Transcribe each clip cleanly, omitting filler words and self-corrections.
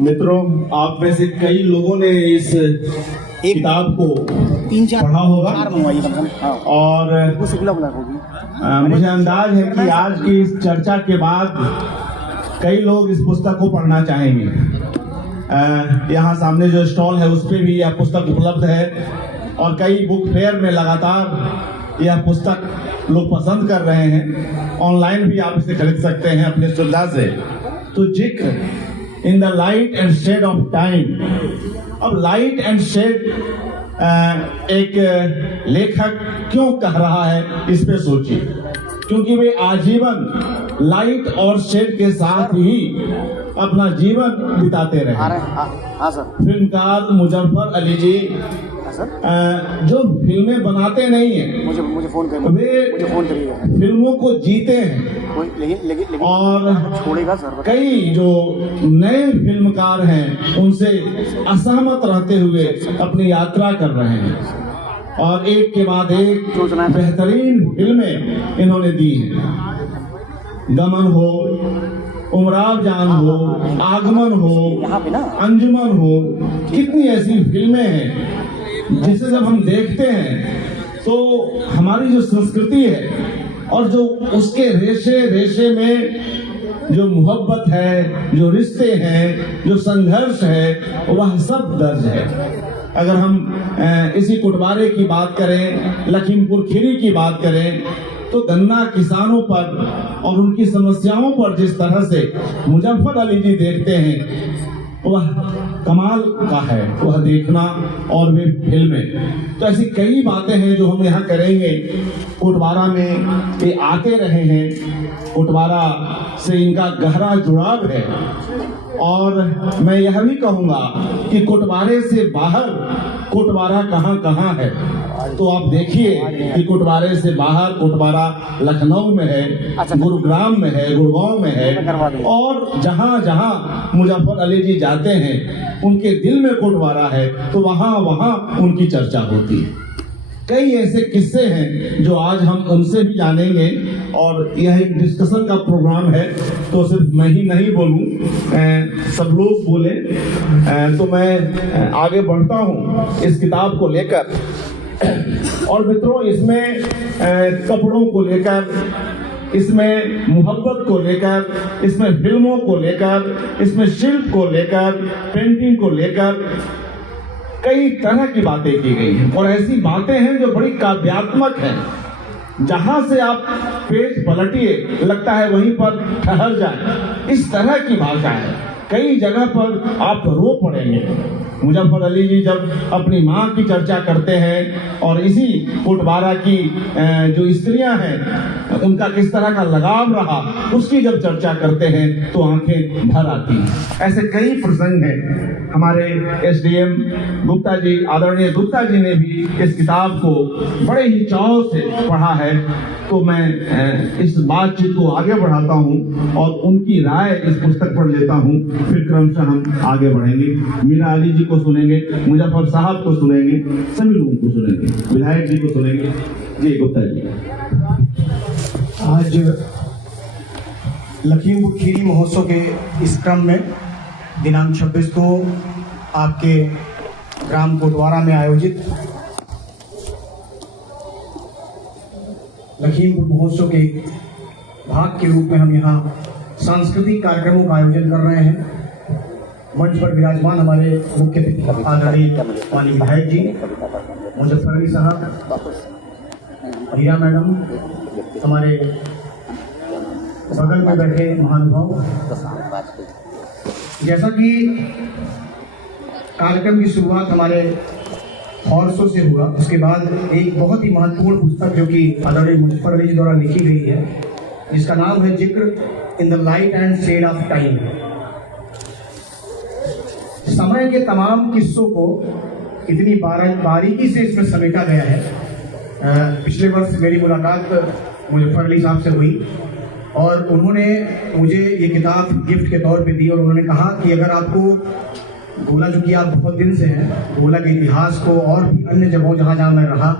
मित्रों, आप में से कई लोगों ने इस किताब को पढ़ा होगा और मुझे अंदाज है कि आज की इस चर्चा के बाद कई लोग इस पुस्तक को पढ़ना चाहेंगे। यहाँ सामने जो स्टॉल है उस पर भी यह पुस्तक उपलब्ध है और कई बुक फेयर में लगातार यह पुस्तक लोग पसंद कर रहे हैं। ऑनलाइन भी आप इसे खरीद सकते हैं अपनी सुविधा से। तो Zikr in the light and shade of time. अब लाइट एंड शेड एक लेखक क्यों कह रहा है, इस पे सोचिए, क्योंकि वे आजीवन लाइट और शेड के साथ ही अपना जीवन बिताते रहे। हाँ सर। फिल्मकार मुजफ्फर अली जी जो फिल्में बनाते नहीं हैं, मुझे फोन करिए, वे करिएगा, फिल्मों को जीते हैं। लेकिन और छोड़ेगा सर। कई जो नए फिल्मकार हैं उनसे असहमत रहते हुए अपनी यात्रा कर रहे हैं और एक के बाद एक बेहतरीन फिल्में इन्होंने दी हैं। गमन हो, उमराव जान हो, आगमन हो, अंजुमन हो, कितनी ऐसी फिल्में हैं जिसे जब हम देखते हैं तो हमारी जो संस्कृति है और जो उसके रेशे रेशे में जो मोहब्बत है, जो रिश्ते हैं, जो संघर्ष है, वह सब दर्ज है। अगर हम इसी कुटवारे की बात करें, लखीमपुर खीरी की बात करें, तो गन्ना किसानों पर और उनकी समस्याओं पर जिस तरह से मुजफ्फर अली जी देखते हैं वह कमाल का है, वह देखना और वे फिल्में। तो ऐसी कई बातें हैं जो हम यहाँ करेंगे। कोटवारा में ये आते रहे हैं, कोटवारा से इनका गहरा जुड़ाव है और मैं यह भी कहूँगा कि कोटवारे से बाहर कोटवारा कहाँ कहाँ है। तो आप देखिए कि कोटवारे से बाहर कोटवारा लखनऊ में है, गुरुग्राम में है, गुड़गांव में है और जहाँ जहाँ मुजफ्फर अली जी जाते हैं उनके दिल में कोटवारा है, तो वहाँ वहाँ उनकी चर्चा होती है। कई ऐसे किस्से हैं जो आज हम उनसे भी जानेंगे और यह एक डिस्कशन का प्रोग्राम है, तो सिर्फ मैं ही नहीं बोलूं, सब लोग बोले। तो मैं आगे बढ़ता हूं इस किताब को लेकर। और मित्रों, इसमें कपड़ों को लेकर, इसमें मोहब्बत को लेकर, इसमें फिल्मों को लेकर, इसमें शिल्प को लेकर, पेंटिंग को लेकर कई तरह की बातें की गई हैं और ऐसी बातें हैं जो बड़ी काव्यात्मक हैं। जहां से आप पेज पलटिए लगता है वहीं पर ठहर जाए, इस तरह की भाषा है। कई जगह पर आप रो पड़ेंगे। मुजफ्फर अली जी जब अपनी माँ की चर्चा करते हैं और इसी कोटवारा की जो स्त्रियां हैं उनका किस तरह का लगाव रहा, उसकी जब चर्चा करते हैं तो आंखें भर आती हैं। ऐसे कई प्रसंग हैं। हमारे एसडीएम गुप्ता जी, आदरणीय गुप्ता जी ने भी इस किताब को बड़े ही चाव से पढ़ा है। तो मैं इस बातचीत को आगे बढ़ाता हूं और उनकी राय इस पुस्तक पर लेता हूं, फिर क्रमशः हम आगे बढ़ेंगे। मीरा अली जी को सुनेंगे, मुजफ्फर साहब को सुनेंगे, सभी लोगों को सुनेंगे, विधायक जी को सुनेंगे। जी गुप्ता जी। आज लखीमपुर खीरी महोत्सव के इस क्रम में दिनांक 26 को आपके ग्राम कोटवारा में आयोजित लखीमपुर महोत्सव के भाग के रूप में हम यहाँ सांस्कृतिक कार्यक्रमों का आयोजन कर रहे हैं। मंच पर विराजमान हमारे मुख्य आदरणीय माननीय विधायक जी, मुजफ्फर अली साहब, हीरा मैडम, हमारे बगल में बैठे महानुभाव। जैसा कि कार्यक्रम की शुरुआत हमारे हॉर्सों से हुआ, उसके बाद एक बहुत ही महत्वपूर्ण पुस्तक जो कि आदरणीय मुजफ्फर अली जी द्वारा लिखी गई है, जिसका नाम है Zikr in the light and shade of time. समय के तमाम किस्सों को इतनी बारीकी से इसमें समेटा गया है। पिछले वर्ष मेरी मुलाकात मुजफ्फर अली साहब से हुई और उन्होंने मुझे ये किताब गिफ्ट के तौर पे दी और उन्होंने कहा कि अगर आपको गोला, चूँकि आप बहुत दिन से हैं, गोला के इतिहास को और भी अन्य जगहों जहाँ जहाँ मैं रहा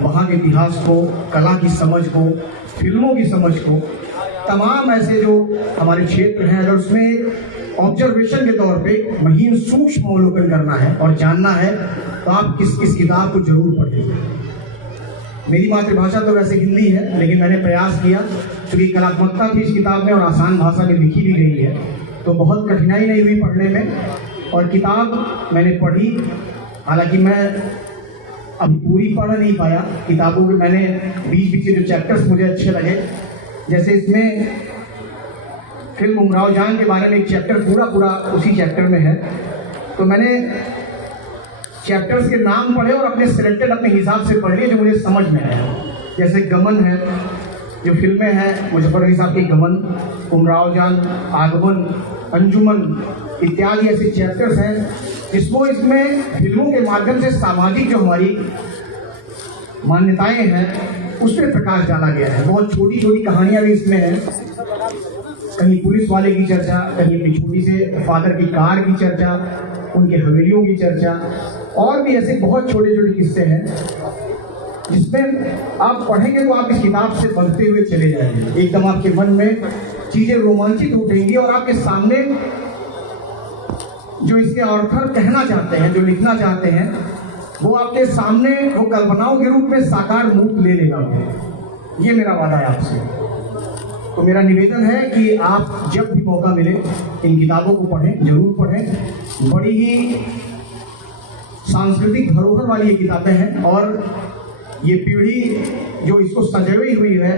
वहाँ के इतिहास को, कला की समझ को, फिल्मों की समझ को, तमाम ऐसे जो हमारे क्षेत्र हैं, अगर उसमें ऑब्जर्वेशन के तौर पे महीन सूक्ष्म अवलोकन करना है और जानना है तो आप किस किताब को जरूर पढ़ें। मेरी मातृभाषा तो वैसे हिंदी है, लेकिन मैंने प्रयास किया क्योंकि कलात्मकता भी इस किताब में और आसान भाषा में लिखी भी गई है, तो बहुत कठिनाई नहीं हुई पढ़ने में। और किताब मैंने पढ़ी, हालांकि मैं अभी पूरी पढ़ नहीं पाया किताबों के, मैंने बीच बीच जो चैप्टर्स मुझे अच्छे लगे, जैसे इसमें फिल्म उमराव जान के बारे में एक चैप्टर पूरा उसी चैप्टर में है, तो मैंने चैप्टर्स के नाम पढ़े और अपने सिलेक्टेड अपने हिसाब से पढ़ लिए जो मुझे समझ में आया। जैसे गमन है, जो फिल्में हैं मुजफ्फर अली साहब की गमन, उमराव जान, आगमन, अंजुमन इत्यादि ऐसे चैप्टर्स हैं जिसको इसमें फिल्मों के माध्यम से सामाजिक जो हमारी मान्यताएं हैं उस पर प्रकाश डाला गया है। बहुत छोटी छोटी कहानियां भी इसमें हैं, कहीं पुलिस वाले की चर्चा, कहीं अपनी छोटी से फादर की कार की चर्चा, उनके हवेलियों की चर्चा, और भी ऐसे बहुत छोटे छोटे किस्से हैं जिसमें आप पढ़ेंगे तो आप इस किताब से बनते हुए चले जाएंगे। एकदम आपके मन में चीजें रोमांचित उठेंगी और आपके सामने जो इसके ऑथर कहना चाहते हैं, जो लिखना चाहते हैं, वो आपके सामने वो कल्पनाओं के रूप में साकार रूप ले लेगा। ये मेरा वादा है आपसे। तो मेरा निवेदन है कि आप जब भी मौका मिले इन किताबों को पढ़ें, जरूर पढ़ें। बड़ी ही सांस्कृतिक धरोहर वाली ये किताबें हैं और ये पीढ़ी जो इसको संजोई हुई है,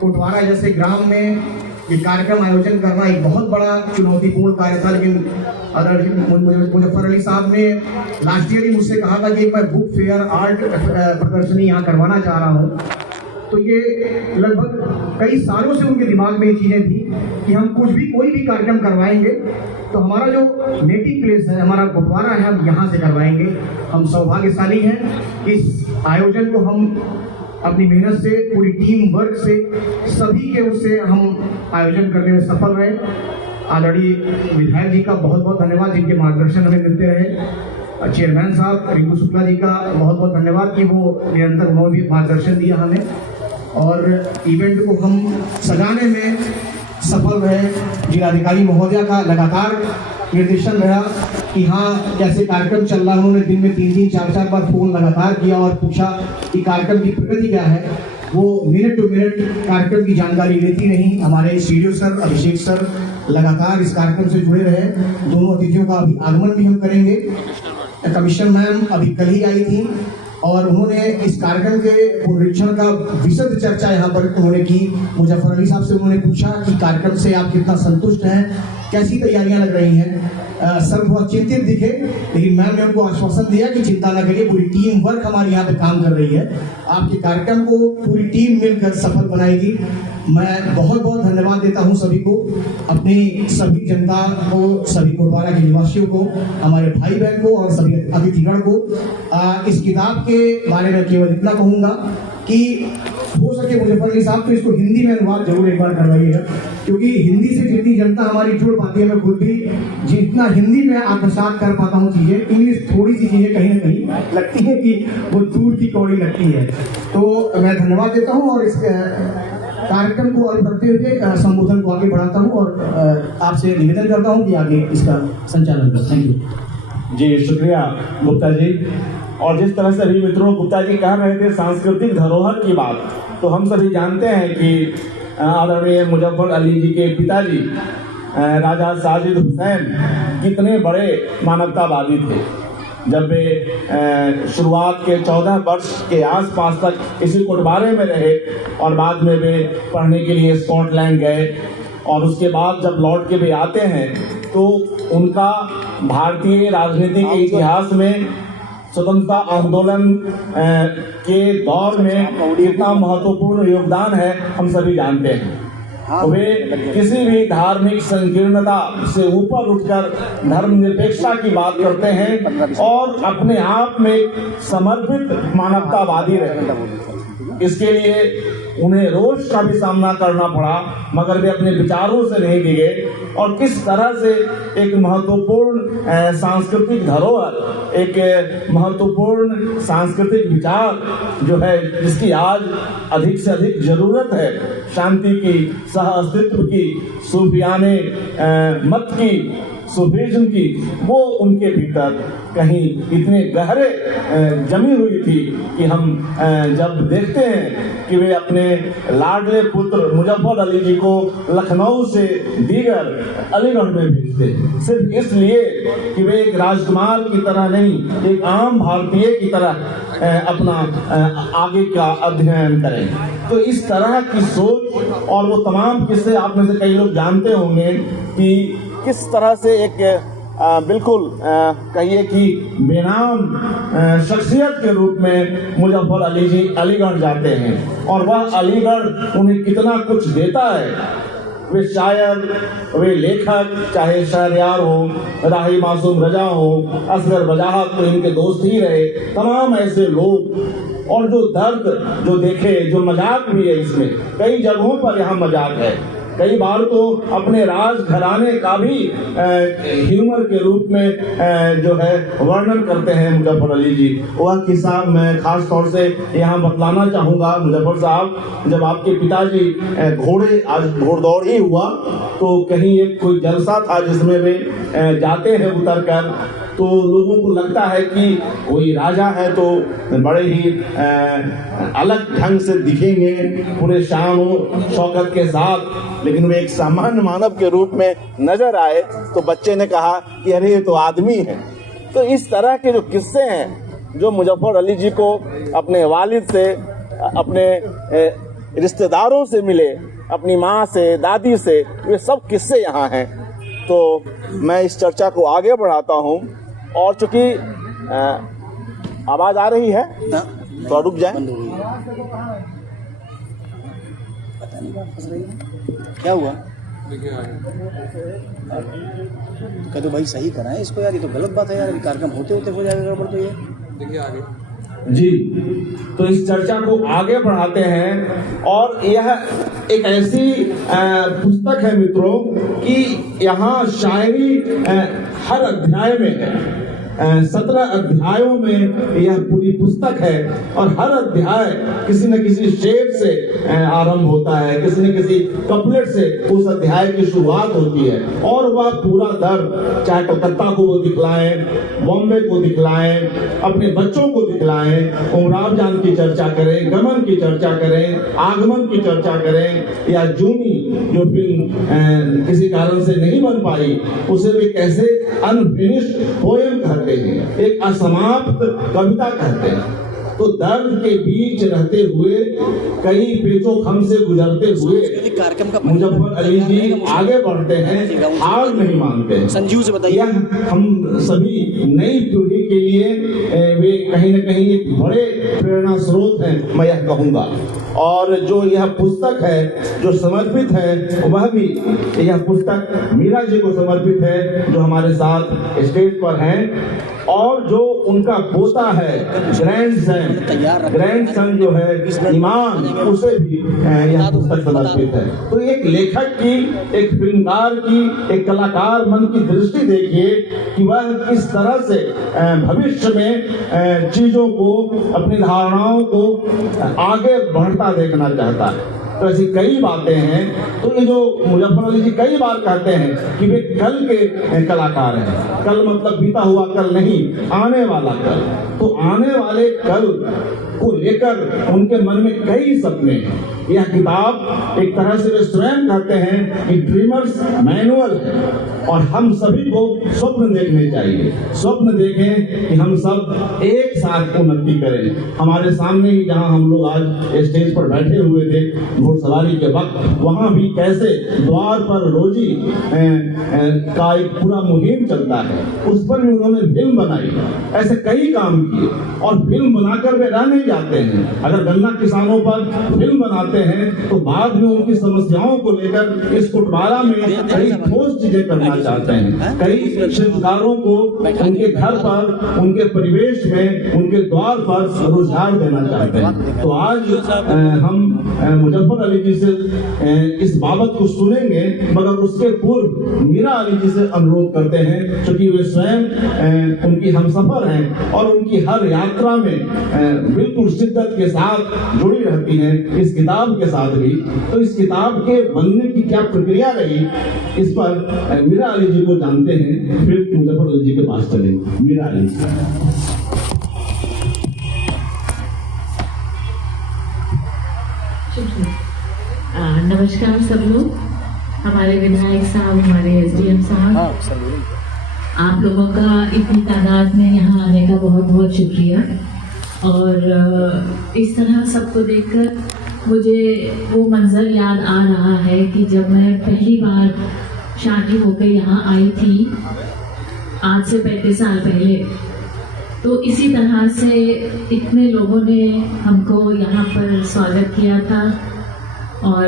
कोटवारा जैसे ग्राम में ये कार्यक्रम आयोजन करना एक बहुत बड़ा चुनौतीपूर्ण कार्य था, लेकिन मुजफ्फर अली साहब ने लास्ट ईयर ही मुझसे कहा था कि मैं बुक फेयर आर्ट प्रदर्शनी यहाँ करवाना चाह रहा हूँ। तो ये लगभग कई सालों से उनके दिमाग में ये चीज़ें थी कि हम कोई भी कार्यक्रम करवाएंगे तो हमारा जो नेटिव प्लेस है, हमारा कोटवारा है, हम यहाँ से करवाएंगे। हम सौभाग्यशाली हैं, इस आयोजन को हम अपनी मेहनत से, पूरी टीम वर्क से, सभी के उससे हम आयोजन करने में सफल रहे। आदरणीय विधायक जी का बहुत बहुत धन्यवाद, जिनके मार्गदर्शन हमें मिलते रहे। चेयरमैन साहब रिंकू शुक्ला जी का बहुत बहुत धन्यवाद कि वो निरंतर उन्होंने भी मार्गदर्शन दिया हमें और इवेंट को हम सजाने में सफल रहे। जिलाधिकारी महोदया का लगातार निर्देशन रहा कि हाँ कैसे कार्यक्रम चल रहा है। उन्होंने दिन में 3-3, 4-4 बार फोन लगातार किया और पूछा कि कार्यक्रम की प्रगति क्या है। वो मिनट टू मिनट कार्यक्रम की जानकारी लेती रही। हमारे सीडीओ सर अभिषेक सर लगातार इस कार्यक्रम से जुड़े रहे। दोनों अतिथियों का अभी आगमन भी हम करेंगे। कमिश्नर मैम अभी कल ही आई थी और उन्होंने इस कार्यक्रम के पुनरीक्षण का विशद चर्चा यहाँ पर उन्होंने की। मुजफ्फर अली साहब से उन्होंने पूछा कि कार्यक्रम से आप कितना संतुष्ट हैं, कैसी तैयारियां लग रही हैं। सर बहुत चिंतित दिखे, लेकिन मैम ने उनको आश्वासन दिया कि चिंता न करिए, पूरी टीम वर्क हमारी यहाँ पे काम कर रही है, आपके कार्यक्रम को पूरी टीम मिलकर सफल बनाएगी। मैं बहुत बहुत धन्यवाद देता हूँ सभी को, अपनी सभी जनता को, सभी कोटवारा के निवासियों को, हमारे भाई बहन को और सभी अतिथिगण को। इस किताब के बारे में केवल इतना कहूँगा कि हो सके मुजफ्फर अली साहब तो इसको हिंदी में अनुवाद जरूर एक बार करवाइएगा, क्योंकि हिंदी से जितनी जनता हमारी जुड़ पाती है, मैं खुद भी जितना हिंदी में आत्मसात कर पाता हूँ चीज़ें, इंग्लिश थोड़ी सी चीज़ें कहीं ना कहीं लगती है कि वो दूर की कौड़ी लगती है। तो मैं धन्यवाद देता हूँ और इस कार्यक्रम को आगे बढ़ते हुए संबोधन को आगे बढ़ाता हूँ और आपसे निवेदन करता हूँ कि आगे इसका संचालन करें। थैंक यू जी, शुक्रिया गुप्ता जी। और जिस तरह से अभी मित्रों गुप्ता जी कह रहे थे सांस्कृतिक धरोहर की बात, तो हम सभी जानते हैं कि आदरणीय मुजफ्फर अली जी के पिताजी राजा साजिद हुसैन कितने बड़े मानवतावादी थे। जब वे शुरुआत के 14 वर्ष के आसपास तक इसी कोटवारे में रहे और बाद में वे पढ़ने के लिए स्कॉटलैंड गए और उसके बाद जब लौट के वे आते हैं तो उनका भारतीय राजनीति के इतिहास में स्वतंत्रता आंदोलन के दौर में कितना महत्वपूर्ण योगदान है हम सभी जानते हैं। वे किसी भी धार्मिक संकीर्णता से ऊपर उठकर धर्मनिरपेक्षता की बात करते हैं और अपने आप में समर्पित मानवतावादी रहे। इसके लिए उन्हें रोष का भी सामना करना पड़ा, मगर वे अपने विचारों से नहीं डिगे और किस तरह से एक महत्वपूर्ण सांस्कृतिक धरोहर, एक महत्वपूर्ण सांस्कृतिक विचार जो है जिसकी आज अधिक से अधिक जरूरत है, शांति की, सह अस्तित्व की, सूफियाने मत की, सूफीज्म की, वो उनके भीतर कहीं इतने गहरे जमी हुई थी कि हम जब देखते हैं कि वे अपने लाडले पुत्र मुजफ्फर अली जी को लखनऊ से दीगर अलीगढ़ में भेजते, सिर्फ इसलिए कि वे एक राजकुमार की तरह नहीं, एक आम भारतीय की तरह अपना आगे का अध्ययन करें। तो इस तरह की सोच और वो तमाम किस्से आप में से कई लोग जानते होंगे कि किस तरह से एक बिल्कुल कहिए कि बेनाम शख्सियत के रूप में मुजफ्फर अली जी अलीगढ़ जाते हैं और वह अलीगढ़ उन्हें कितना कुछ देता है। वे शायर, वे लेखक, चाहे शहरयार हो, राही मासूम रजा हो, असगर वजाहत तो इनके दोस्त ही रहे, तमाम ऐसे लोग, और जो दर्द जो देखे, जो मजाक भी है इसमें, कई जगहों पर यहाँ मजाक है, कई बार तो अपने राज घराने का भी ह्यूमर के रूप में जो है वर्णन करते हैं मुजफ्फर अली जी। वह किस्सा मैं खास तौर से यहाँ बतलाना चाहूँगा। मुजफ्फर साहब, जब आपके पिताजी आज घोड़दौड़ ही हुआ तो कहीं एक कोई जलसा था जिसमें वे जाते हैं उतर कर, तो लोगों को लगता है कि कोई राजा है तो बड़े ही अलग ढंग से दिखेंगे, पूरे शान शौकत के साथ, लेकिन वे एक सामान्य मानव के रूप में नजर आए तो बच्चे ने कहा कि अरे ये तो आदमी है। तो इस तरह के जो किस्से हैं जो मुजफ्फर अली जी को अपने वालिद से, अपने रिश्तेदारों से मिले, अपनी माँ से, दादी से, वे सब किस्से यहाँ हैं। तो मैं इस चर्चा को आगे बढ़ाता हूँ और चूंकि आवाज आ रही है तो रुक जाए। पता नहीं बात फंस रही है, क्या हुआ? कह तो भाई सही कराएं इसको यार, ये तो गलत बात है यार, कार्यक्रम होते होते हो जाएगा गड़बड़। तो ये देखिए आगे जी, तो इस चर्चा को आगे बढ़ाते हैं और यह एक ऐसी पुस्तक है मित्रों कि यहाँ शायरी हर अध्याय में है। 17 अध्यायों में यह पूरी पुस्तक है और हर अध्याय किसी न किसी शेर से आरंभ होता है, किसी न किसी कपलेट से उस अध्याय की शुरुआत होती है और वह पूरा दर्द, चाहे कलकत्ता को वो दिखलाएं, बॉम्बे को दिखलाएं, अपने बच्चों को दिखलाएं, उमराव जान की चर्चा करें, गमन की चर्चा करें, आगमन की चर्चा करें, या जूनी जो फिल्म किसी कारण से नहीं बन पाई उसे भी कैसे अनफिनिश्ड पोएम कहते हैं, एक असमाप्त कविता कहते हैं। तो दर्द के बीच रहते हुए, कई पेचो खम से गुजरते हुए मुजफ्फर अली जी आगे बढ़ते हैं, हार नहीं मानते हैं। संजीव से बताइए, हम सभी नई पीढ़ी के लिए वे कहीं न कहीं एक बड़े प्रेरणा स्रोत हैं, मैं यह कहूँगा। और जो यह पुस्तक है जो समर्पित है, वह भी यह पुस्तक मीरा जी को समर्पित है जो हमारे साथ स्टेज पर हैं, और जो उनका पोता है ग्रैंडसन जो है ईमान, उसे भी यह पुस्तक समर्पित है। तो एक लेखक की, एक फिल्मकार की, एक कलाकार मन की दृष्टि देखिए कि वह किस तरह से भविष्य में चीजों को, अपनी धारणाओं को आगे बढ़ता देखना चाहता है। तो ऐसी कई बातें हैं। तो ये जो मुजफ्फर अली जी कई बार कहते हैं कि वे कल के कलाकार हैं। कल मतलब बीता हुआ कल नहीं, आने वाला कल। तो आने वाले कल को लेकर उनके मन में कई सपने हैं। यह किताब एक तरह से वे स्वयं कहते हैं कि ड्रीमर्स मैनुअल है और हम सभी को स्वप्न देखने चाहिए। स्वप्न देखें कि हम सब एक साथ उन्नति करें। हमारे सामने ही जहां हम लोग आज स्टेज पर बैठे हुए थे घोड़सवारी के वक्त, वहां भी कैसे द्वार पर रोजी का एक पूरा मुहिम चलता है, उस पर भी उन्होंने फिल्म बनाई। ऐसे कई काम किए और फिल्म बनाकर वे रह नहीं जाते हैं। अगर गन्ना किसानों पर फिल्म बनाते हैं तो बाद में उनकी समस्याओं को लेकर इस कुटबारा में कई ठोस चीजें करना चाहते हैं। कई शिल्पकारों को उनके घर पर, उनके परिवेश में, उनके द्वार पर रोजगार देना चाहते हैं। तो आज हम मुजफ्फर अली जी से इस बाबत को सुनेंगे, मगर उसके पूर्व मीरा अली जी से अनुरोध करते हैं, क्योंकि वे स्वयं उनकी हमसफर हैं और उनकी हर यात्रा में बिल्कुल शिद्दत के साथ जुड़ी रहती हैं, इस किताब के साथ भी। तो इस किताब के बनने की क्या प्रक्रिया रही, इस पर मीरा अली जी को जानते हैं, फिर मुजफ्फर अली जी के पास चलेंगे। मीरा अली नमस्कार सब लोग, हमारे विधायक साहब, हमारे एसडीएम साहब, आप लोगों का इतनी तादाद में यहाँ आने का बहुत बहुत शुक्रिया। और इस तरह सबको देखकर मुझे वो मंजर याद आ रहा है कि जब मैं पहली बार शादी होकर यहाँ आई थी आज से 35 साल पहले, तो इसी तरह से इतने लोगों ने हमको यहाँ पर स्वागत किया था और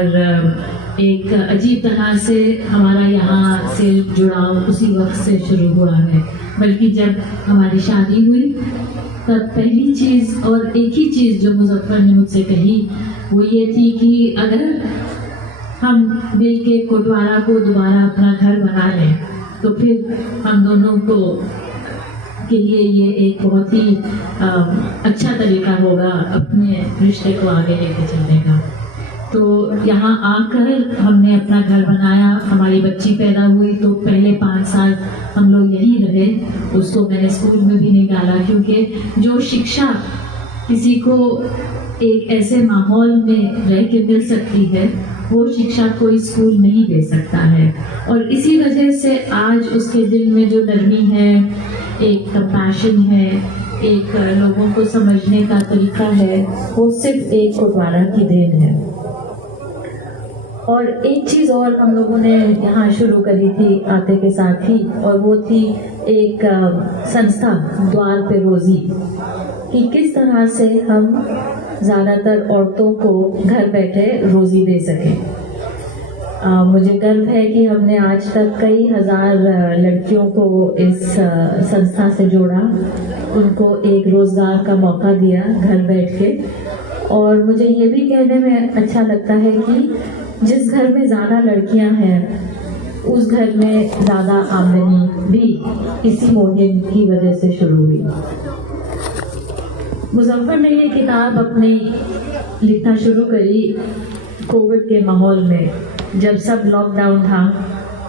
एक अजीब तरह से हमारा यहाँ से जुड़ाव उसी वक्त से शुरू हुआ है। बल्कि जब हमारी शादी हुई तब पहली चीज़ और एक ही चीज़ जो मुजफ्फर ने मुझसे कही वो ये थी कि अगर हम मिल के कोटवारा को दोबारा अपना घर बना लें तो फिर हम दोनों को के लिए ये एक बहुत ही अच्छा तरीका होगा अपने रिश्ते को आगे लेके चलने का। तो यहाँ आकर हमने अपना घर बनाया, हमारी बच्ची पैदा हुई तो पहले 5 साल हम लोग यहीं रहे। उसको मैंने स्कूल में भी नहीं डाला, क्योंकि जो शिक्षा किसी को एक ऐसे माहौल में रह के मिल सकती है वो शिक्षा कोई स्कूल नहीं दे सकता है। और इसी वजह से आज उसके दिल में जो नरमी है, एक कंपैशन है, एक लोगों को समझने का तरीका है, वो सिर्फ एक कोटवारा की देन है। और एक चीज़ और हम लोगों ने यहाँ शुरू करी थी आते के साथ ही, और वो थी एक संस्था द्वार पे रोज़ी, कि किस तरह से हम ज़्यादातर औरतों को घर बैठे रोज़ी दे सकें। मुझे गर्व है कि हमने आज तक कई हज़ार लड़कियों को इस संस्था से जोड़ा, उनको एक रोज़गार का मौका दिया घर बैठ के। और मुझे ये भी कहने में अच्छा लगता है कि जिस घर में ज़्यादा लड़कियां हैं उस घर में ज़्यादा आमदनी भी इसी मुहिम की वजह से शुरू हुई। मुजफ्फर ने ये किताब अपनी लिखना शुरू करी कोविड के माहौल में, जब सब लॉकडाउन था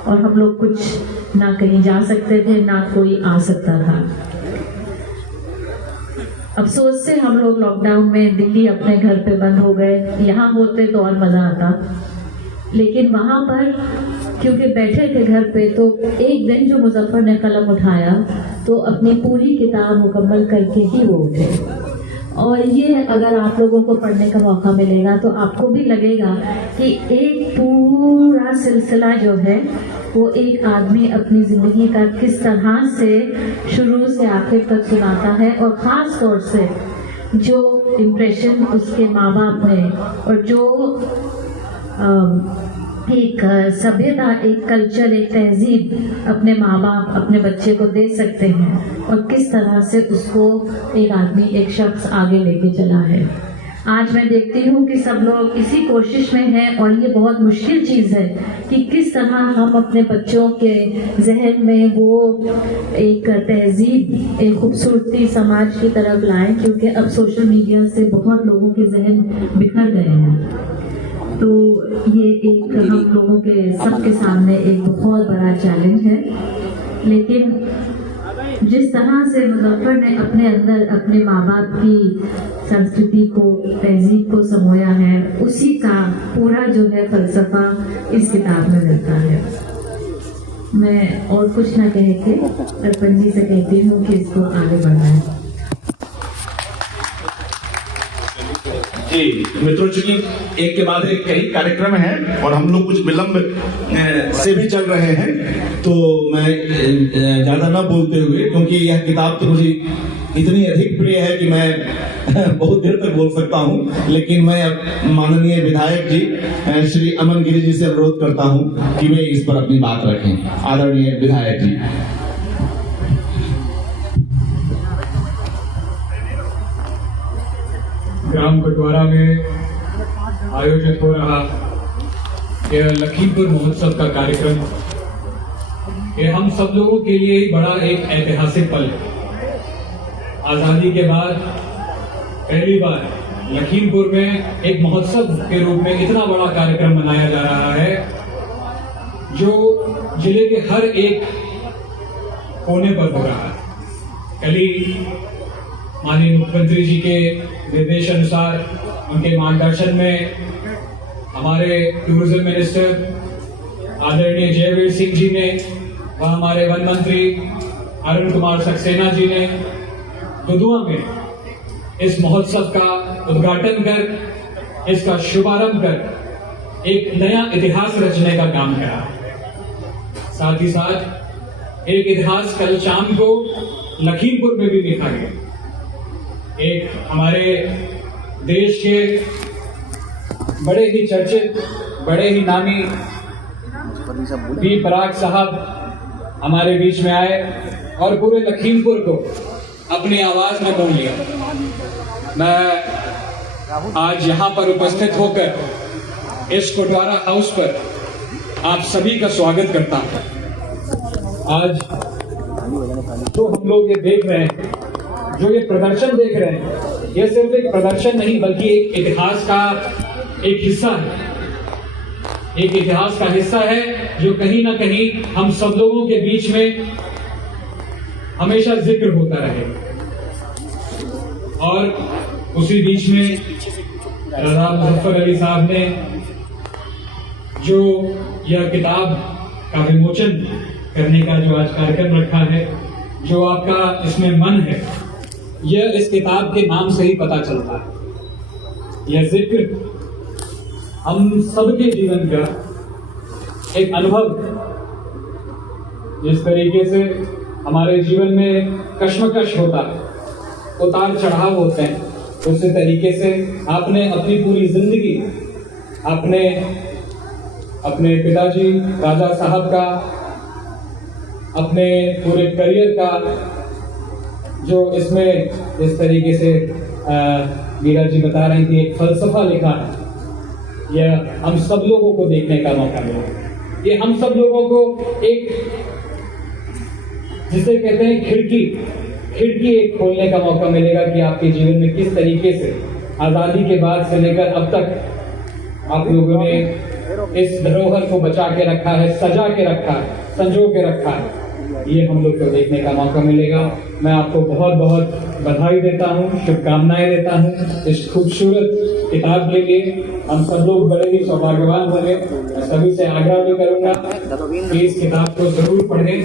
और हम लोग कुछ ना कहीं जा सकते थे ना कोई आ सकता था। अफसोस से हम लोग लॉकडाउन में दिल्ली अपने घर पे बंद हो गए। यहाँ होते तो और मज़ा आता, लेकिन वहाँ पर क्योंकि बैठे थे घर पे, तो एक दिन जो मुजफ्फर ने कलम उठाया तो अपनी पूरी किताब मुकम्मल करके ही वो उठे। और ये अगर आप लोगों को पढ़ने का मौका मिलेगा तो आपको भी लगेगा कि एक पूरा सिलसिला जो है वो एक आदमी अपनी ज़िंदगी का किस तरह से शुरू से आखिर तक सुनाता है, और ख़ास तौर से जो इम्प्रेशन उसके माँ बाप ने और जो एक सभ्यता, एक कल्चर, एक तहजीब अपने माँ बाप अपने बच्चे को दे सकते हैं, और किस तरह से उसको एक आदमी, एक शख्स आगे लेके चला है। आज मैं देखती हूँ कि सब लोग इसी कोशिश में हैं, और ये बहुत मुश्किल चीज़ है कि किस तरह हम अपने बच्चों के जहन में वो एक तहजीब, एक खूबसूरती समाज की तरफ लाएं, क्योंकि अब सोशल मीडिया से बहुत लोगों के जहन बिखर गए हैं। तो ये एक हम लोगों के सबके सामने एक बहुत बड़ा चैलेंज है। लेकिन जिस तरह से मुजफ्फर ने अपने अंदर अपने माँ बाप की संस्कृति को, तहजीब को समोया है, उसी का पूरा जो है फलसफा इस किताब में मिलता है। मैं और कुछ ना कह के सरपंच जी से कहती हूँ कि इसको आगे बढ़ाएं। जी मित्रों, चूंकि एक के बाद एक कई कार्यक्रम हैं और हम लोग कुछ विलंब से भी चल रहे हैं, तो मैं ज्यादा ना बोलते हुए, क्योंकि यह किताब तो मुझे इतनी अधिक प्रिय है कि मैं बहुत देर तक बोल सकता हूं, लेकिन मैं माननीय विधायक जी श्री अमन गिरी जी से अनुरोध करता हूं कि वे इस पर अपनी बात रखें। आदरणीय विधायक जी। ग्राम कटवारा में आयोजित हो रहा यह लखीमपुर महोत्सव का कार्यक्रम, ये हम सब लोगों के लिए ही बड़ा एक ऐतिहासिक पल है। आजादी के बाद पहली बार लखीमपुर में एक महोत्सव के रूप में इतना बड़ा कार्यक्रम मनाया जा रहा है, जो जिले के हर एक कोने पर हो रहा है। कल ही माननीय मुख्यमंत्री जी के निर्देश अनुसार, उनके मार्गदर्शन में हमारे टूरिज्म मिनिस्टर आदरणीय जयवीर सिंह जी ने व हमारे वन मंत्री अरुण कुमार सक्सेना जी ने दुधुआ में इस महोत्सव का उद्घाटन कर, इसका शुभारंभ कर एक नया इतिहास रचने का काम करा। साथ ही साथ एक इतिहास कल शाम को लखीमपुर में भी लिखा गया। एक हमारे देश के बड़े ही चर्चित, बड़े ही नामी बी पराग साहब हमारे बीच में आए और पूरे लखीमपुर को अपनी आवाज में मोह लिया। मैं आज यहाँ पर उपस्थित होकर इस कोटवारा हाउस पर आप सभी का स्वागत करता हूँ। आज जो हम लोग ये देख रहे हैं, जो ये प्रदर्शन देख रहे हैं, ये सिर्फ एक प्रदर्शन नहीं बल्कि एक इतिहास का एक हिस्सा है। एक इतिहास का हिस्सा है जो कहीं ना कहीं हम सब लोगों के बीच में हमेशा जिक्र होता रहेगा। और उसी बीच में रजा मुजफ्फर अली साहब ने जो यह किताब का विमोचन करने का जो आज कार्यक्रम रखा है, जो आपका इसमें मन है, यह इस किताब के नाम से ही पता चलता है। यह जिक्र हम सबके जीवन का एक अनुभव, जिस तरीके से हमारे जीवन में कश्मकश होता है, उतार चढ़ाव होते हैं, उसी तरीके से आपने अपनी पूरी जिंदगी अपने पिताजी राजा साहब का, अपने पूरे करियर का जो इसमें जिस तरीके से मीरा जी बता रही थी एक फलसफा लिखा है, यह हम सब लोगों को देखने का मौका मिला। ये हम सब लोगों को एक, जिसे कहते हैं खिड़की एक खोलने का मौका मिलेगा कि आपके जीवन में किस तरीके से आजादी के बाद से लेकर अब तक आप लोगों ने इस धरोहर को बचा के रखा है, सजा के रखा है, संजो के रखा है। ये हम लोग को देखने का मौका मिलेगा। मैं आपको बहुत बहुत बधाई देता हूँ, शुभकामनाएं देता हूँ इस खूबसूरत किताब के लिए। हम सब लोग बड़े ही सौभाग्यवान होंगे। मैं सभी से आग्रह भी करूंगा कि इस किताब को जरूर पढ़ें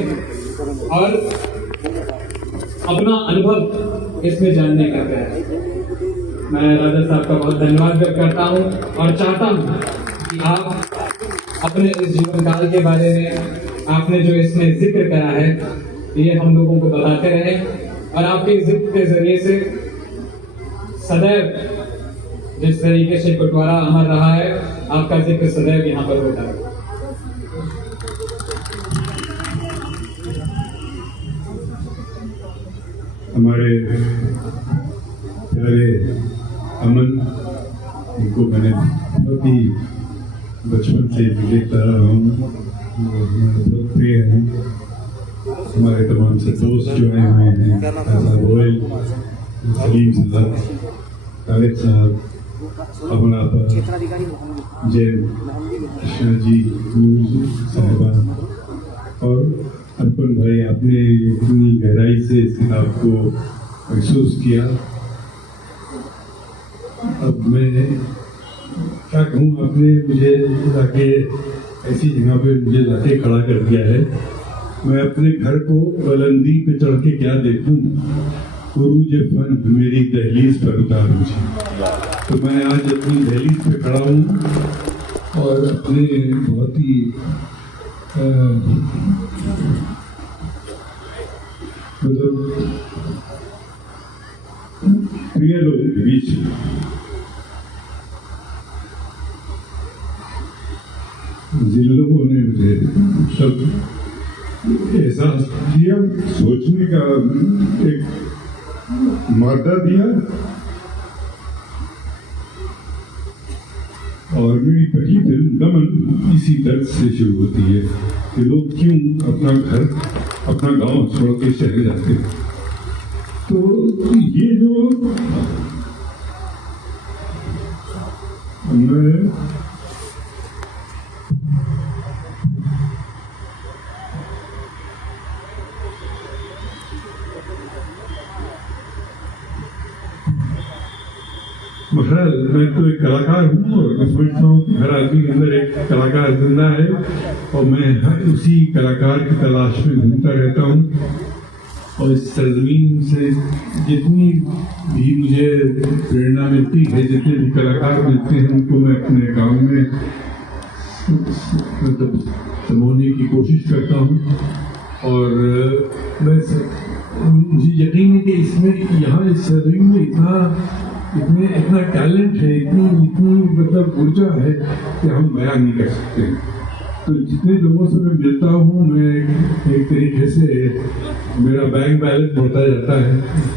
और अपना अनुभव इसमें जानने का प्रयास। मैं राजा साहब का बहुत धन्यवाद व्यक्त करता हूँ और चाहता हूँ कि आप अपने इस जीवन काल के बारे में आपने जो इसमें जिक्र करा है, ये हम लोगों को बताते रहे और आपके जिक्र के जरिए से सदैव जिस तरीके से कोटवारा अमर रहा है, आपका जिक्र सदैव यहाँ पर होता है। हमारे प्यारे अमन, इनको मैंने बहुत ही बचपन से देखता रहा हूँ, बहुत प्रिय हैं। हमारे तमाम से दोस्त जो आए हुए हैं, आजाद गोयल, सलीम साहब, खालिद साहब, अमना पर, जय कृष्णा जी, साहिबा और अर्पण भाई, आपने इतनी गहराई से इस किताब को महसूस किया। अब मैं क्या कहूँ, आपने मुझे जाके ऐसी जगह पे मुझे जाके खड़ा कर दिया है। मैं अपने घर को बुलंदी पे चढ़ के क्या देखूँ, उरूज फन मेरी दहलीज पर उतार मुझे। तो मैं आज अपनी दहलीज पे खड़ा हूँ और अपने बहुत ही मतलब अन्य लोगों के बीच जिन लोगों ने मुझे सब एहसास किया, सोचने का एक मादा दिया, और मेरी पहली फिल्म दमन इसी दर्द से शुरू होती है कि लोग क्यों अपना घर, अपना गांव छोड़ के चले जाते हैं। तो ये जो मैं बहरहाल मैं तो एक कलाकार हूँ और मैं समझता हूँ कि हर आदमी के अंदर एक कलाकार जिंदा है और मैं उसी कलाकार की तलाश में घूमता रहता हूँ। और इस सरजमीन से जितनी भी मुझे प्रेरणा मिलती है, जितने भी कलाकार मिलते हैं, उनको मैं अपने काम में मतलब समोने की कोशिश करता हूँ। और मैं मुझे यकीन है कि इसमें यहाँ इस सरजमीन में इतना टैलेंट है, इतनी मतलब ऊर्जा है कि हम बयान नहीं कर सकते। तो जितने लोगों से मैं मिलता हूँ, मैं एक तरीके से मेरा बैंक बैलेंस बढ़ता जाता है।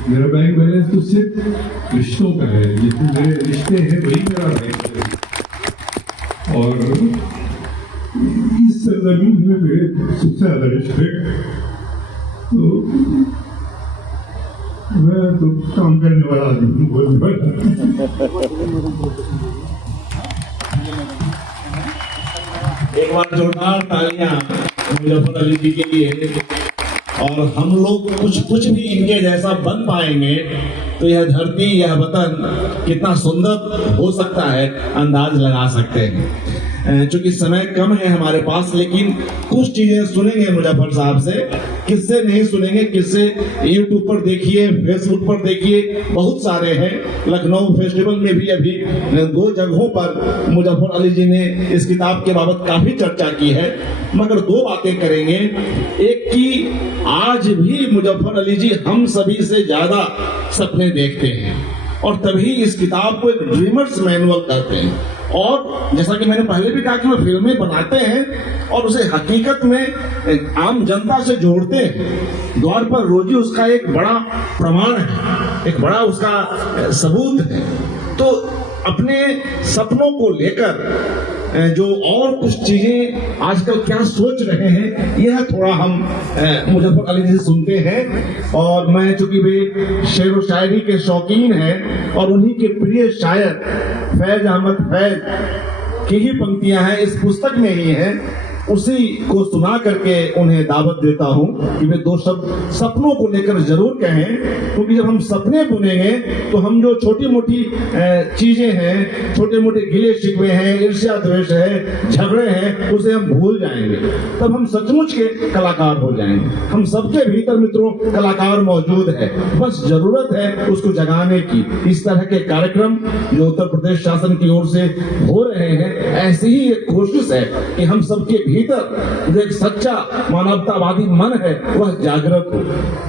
मेरा बैंक बैलेंस तो सिर्फ रिश्तों का है, जितने मेरे रिश्ते हैं वही मेरा बैंक है। और इस सरजमीन में मेरे सबसे ज़्यादा रिश्ते, तो मैं तो काम करने वाला आदमी हूँ, बोलने वाला। एक बार जोरदार तालियां मुजफ्फर अली जी के लिए। और हम लोग कुछ भी इनके जैसा बन पाएंगे तो यह धरती, यह वतन कितना सुंदर हो सकता है, अंदाज लगा सकते हैं। चूंकि समय कम है हमारे पास, लेकिन कुछ चीजें सुनेंगे मुजफ्फर साहब से। किससे नहीं सुनेंगे, किससे यूट्यूब पर देखिए, फेसबुक पर देखिए, बहुत सारे हैं। लखनऊ फेस्टिवल में भी अभी 2 जगहों पर मुजफ्फर अली जी ने इस किताब के बाबत काफी चर्चा की है। मगर 2 बातें करेंगे। एक कि आज भी मुजफ्फर अली जी हम सभी से ज्यादा सपने देखते हैं और तभी इस किताब को एक ड्रीमर्स मैनुअल कहते हैं। और जैसा कि मैंने पहले भी कहा कि वो फिल्में बनाते हैं और उसे हकीकत में आम जनता से जोड़ते हैं। द्वार पर रोजी उसका एक बड़ा प्रमाण है, एक बड़ा उसका सबूत है। तो अपने सपनों को लेकर जो और कुछ चीजें आजकल क्या सोच रहे हैं, यह थोड़ा हम मुजफ्फर अली जी से सुनते हैं। और मैं चूंकि वे शेर व शायरी के शौकीन हैं और उन्हीं के प्रिय शायर फैज अहमद फैज की ही पंक्तियां हैं, इस पुस्तक में ही हैं, उसी को सुना करके उन्हें दावत देता हूं कि वे 2 शब्द सपनों को लेकर जरूर कहें। क्योंकि जब हम सपने बुनेंगे तो हम जो छोटी मोटी चीजें हैं, छोटे मोटे गिले शिकवे हैं, ईर्ष्या द्वेष है, झगड़े हैं, उसे हम भूल जाएंगे। तब हम सचमुच के कलाकार हो जाएंगे। हम सबके भीतर मित्रों कलाकार मौजूद है, बस जरूरत है उसको जगाने की। इस तरह के कार्यक्रम जो उत्तर प्रदेश शासन की ओर से हो रहे हैं, ऐसी ही एक कोशिश है कि हम सबके भीतर जो एक सच्चा मानवतावादी मन है वह जागृत हो।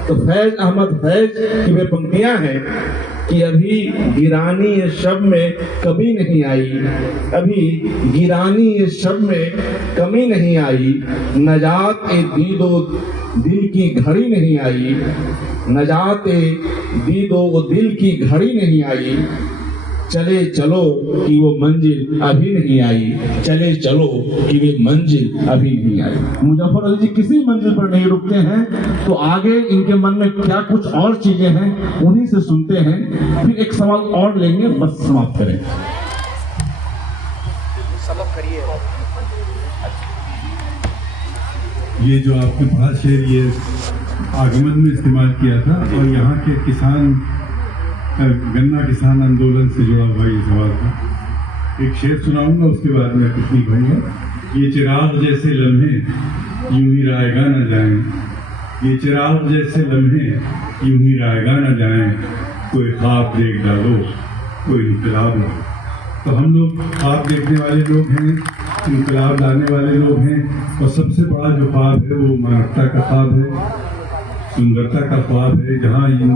तो फैज अहमद फैज की वे पंक्तियां हैं कि अभी गिरानी ये शब में कभी नहीं आई, अभी गिरानी ये शब में कमी नहीं आई, नजात ए दीदो दिल की घड़ी नहीं आई, नजात ए दीदो दिल की घड़ी नहीं आई, चले चलो कि वो मंजिल अभी नहीं आई, चले चलो कि वे मंजिल अभी नहीं आई। मुजफ्फर अली जी किसी मंजिल पर नहीं रुकते हैं। तो आगे इनके मन में क्या कुछ और चीजें हैं उन्हीं से सुनते हैं। फिर एक सवाल और लेंगे, बस समाप्त करें। ये जो आपने पढ़ा शेर, ये आगमन में इस्तेमाल किया था और यहाँ के किसान, गन्ना किसान आंदोलन से जुड़ा हुआ ये सवाल था। एक शेर सुनाऊंगा, उसके बाद मैं कुछ नहीं कहूँगा। ये चिराग जैसे लम्हे यूं ही रायगा न जाएं, ये चिराग जैसे लम्हे यूं ही रायगा न जाएं, कोई ख्वाब देख डालो कोई इनकलाब न। तो हम लोग ख्वाब देखने वाले लोग हैं, इनकलाब लाने वाले लोग हैं। और सबसे बड़ा जो ख्वाब है वो मानवता का ख्वाब है। सुंदरता का ख्वाब है। जहाँ इन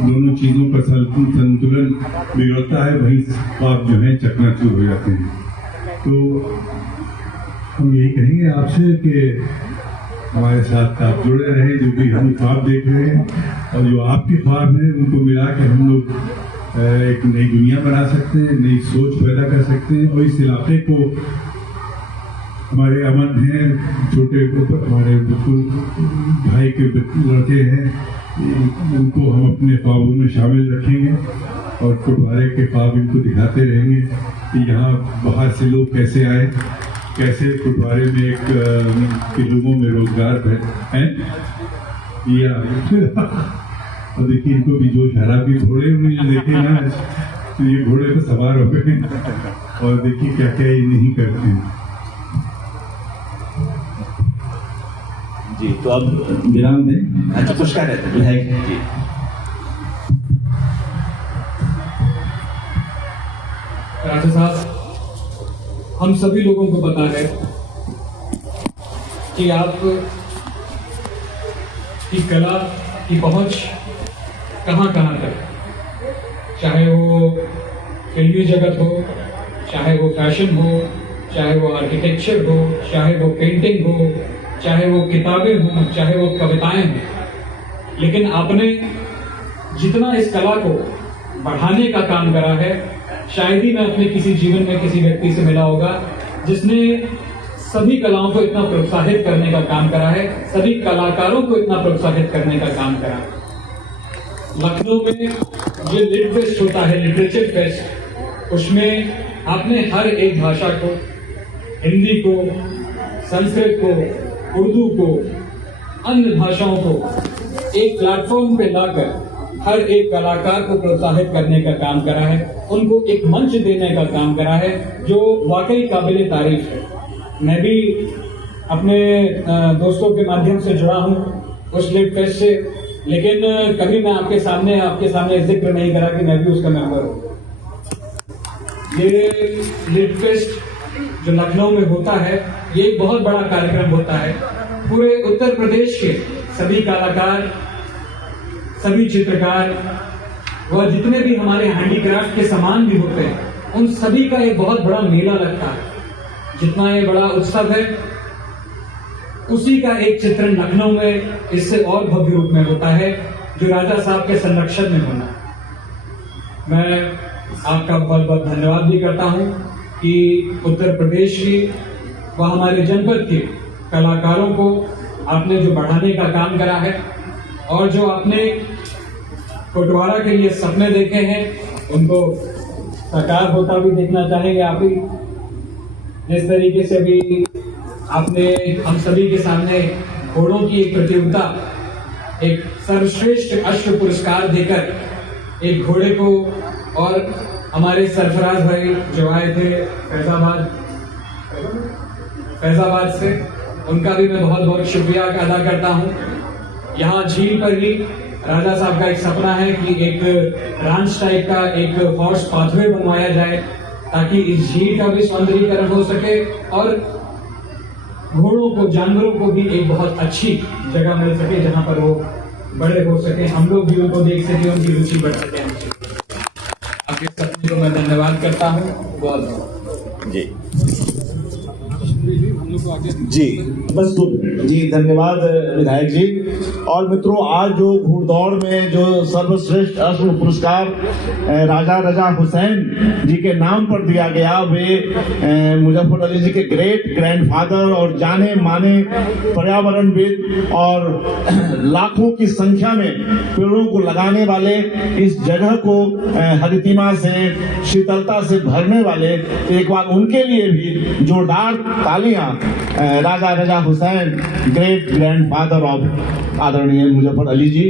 दोनों चीज़ों का संतुलन बिगड़ता है, वहीं ख्वाब जो है चकनाचूर हो जाते हैं। तो हम यही कहेंगे आपसे कि हमारे साथ आप जुड़े रहें, जो भी हम ख्वाब देख रहे हैं और जो आपके ख्वाब हैं उनको मिला के हम लोग एक नई दुनिया बना सकते हैं, नई सोच पैदा कर सकते हैं। और इस इलाके को हमारे अमन हैं, छोटे हमारे बिल्कुल भाई के लड़के हैं, उनको हम अपने ख्वाबों में शामिल रखेंगे और कोटवारे के ख्वाब इनको दिखाते रहेंगे कि यहाँ बाहर से लोग कैसे आए, कैसे कोटवारे में के लोगों में रोजगार है या और देखिए इनको भी जोश हरा भी घोड़े में देखे ना, तो ये घोड़े पे सवार हो गए और देखिए क्या क्या ये नहीं करते हैं। जी, तो अब विराम दें। अच्छा, पुरस्कार रहते विधायक जी। राजा साहब, हम सभी लोगों को पता है कि आप की कला की पहुंच कहां तक, चाहे वो फिल्मी जगत हो, चाहे वो फैशन हो, चाहे वो आर्किटेक्चर हो, चाहे वो पेंटिंग हो, चाहे वो किताबें हों, चाहे वो कविताएं हों। लेकिन आपने जितना इस कला को बढ़ाने का काम करा है, शायद ही मैं अपने किसी जीवन में किसी व्यक्ति से मिला होगा जिसने सभी कलाओं को इतना प्रोत्साहित करने का काम करा है, सभी कलाकारों को इतना प्रोत्साहित करने का काम करा है। लखनऊ में जो लिट फेस्ट होता है, लिटरेचर फेस्ट, उसमें आपने हर एक भाषा को, हिंदी को, संस्कृत को, उर्दू को, अन्य भाषाओं को एक प्लेटफॉर्म पे लाकर हर एक कलाकार को प्रोत्साहित करने का काम करा है, उनको एक मंच देने का काम करा है, जो वाकई काबिले तारीफ है। मैं भी अपने दोस्तों के माध्यम से जुड़ा हूँ उस लिट फेस्ट से, लेकिन कभी मैं आपके सामने जिक्र नहीं करा कि मैं भी उसका मेंबर हूँ। ये लिट फेस्ट जो लखनऊ में होता है, ये एक बहुत बड़ा कार्यक्रम होता है। पूरे उत्तर प्रदेश के सभी कलाकार, सभी चित्रकार व जितने भी हमारे हैंडीक्राफ्ट के सामान भी होते हैं, उन सभी का एक बहुत बड़ा मेला लगता है। जितना ये बड़ा उत्सव है, उसी का एक चित्रण लखनऊ में इससे और भव्य रूप में होता है, जो राजा साहब के संरक्षण में होना। मैं आपका बहुत बहुत धन्यवाद भी करता हूं कि उत्तर प्रदेश की व हमारे जनपद के कलाकारों को आपने जो बढ़ाने का काम करा है और जो आपने कोटवारा के लिए सपने देखे हैं, उनको साकार होता भी देखना चाहेंगे आप ही। जिस तरीके से भी आपने हम सभी के सामने घोड़ों की एक प्रतियोगिता, एक सर्वश्रेष्ठ अश्व पुरस्कार देकर एक घोड़े को, और हमारे सरफराज भाई जो आए थे फैजाबाद से, उनका भी मैं बहुत बहुत शुक्रिया अदा करता हूँ। यहाँ झील पर ही राजा साहब का एक सपना है कि एक रांच टाइप का एक हॉर्स पाथवे बनवाया जाए, ताकि इस झील का भी सौंदर्यीकरण हो सके और घोड़ों को, जानवरों को भी एक बहुत अच्छी जगह मिल सके जहां पर वो बड़े हो सके, हम लोग भी उनको देख सके, उनकी रुचि बढ़ सके। आपके सपने को मैं धन्यवाद करता हूँ बहुत जी। जी बस जी, धन्यवाद विधायक जी। और मित्रों, आज जो घुड़दौड़ में जो सर्वश्रेष्ठ अश्व पुरस्कार राजा रजा हुसैन जी के नाम पर दिया गया, वे मुजफ्फर अली जी के ग्रेट ग्रैंडफादर और जाने माने पर्यावरणविद और लाखों की संख्या में पेड़ों को लगाने वाले, इस जगह को हरितिमा से, शीतलता से भरने वाले, एक बार उनके लिए भी जोरदार तालियां। राजा रजा हुसैन, ग्रेट ग्रैंडफादर ऑफ आदरणीय मुजफ्फर अली जी।